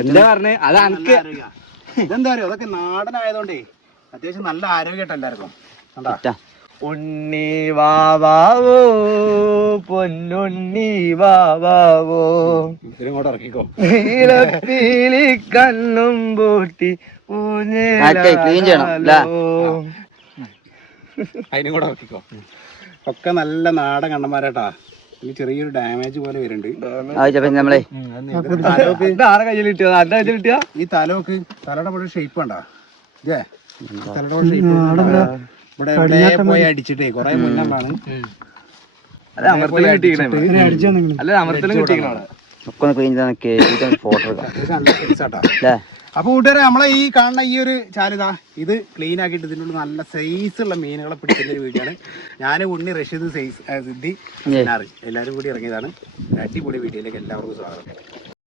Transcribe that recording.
എന്താ പറഞ്ഞേ അത് അനക്ക് ഇതെന്താ അറിയോ അതൊക്കെ നാടനായതുകൊണ്ടേ അത്യാവശ്യം നല്ല ആരോഗ്യമായിട്ട് എല്ലാവർക്കും കണ്ടാ. ഉണ്ണി വാവാവോ പൊന്നുണ്ണി വാവാവോ ഇങ്ങോട്ട് ഇറക്കിക്കോ. നീലപ്പീലി കണ്ണും പൂട്ടി അതിനും കൂടെ ഇറക്കിക്കോ. ഒക്കെ നല്ല നാടൻ കണ്ണന്മാരാട്ടാ. ഇനി ചെറിയൊരു ഡാമേജ് പോലെ വരുന്നുണ്ട്. ഈ തലോക്ക് തലയുടെ ഇവിടെ ഷേപ്പ് കണ്ടാ ഇതേ തലയുടെ ഷേപ്പ് ഇവിടെ എവിടെ പോയി അടിച്ചിട്ടേ കൊറേ മുന്നാണ്. അപ്പൊ കൂട്ടുകാരെ നമ്മളെ ഈ കാണുന്ന ഈ ഒരു ചാലിത ഇത് ക്ലീൻ ആക്കിയിട്ട് ഇതിനുള്ള നല്ല സൈസുള്ള മീനുകളെ പിടിക്കുന്ന ഒരു വീഡിയോ ആണ്. ഞാൻ ഉണ്ണി റഷീദ് സിദ്ധി എല്ലാവരും കൂടി ഇറങ്ങിയതാണ്. അടിപൊളി വീഡിയോയിലേക്ക് എല്ലാവർക്കും സ്വാഗതം.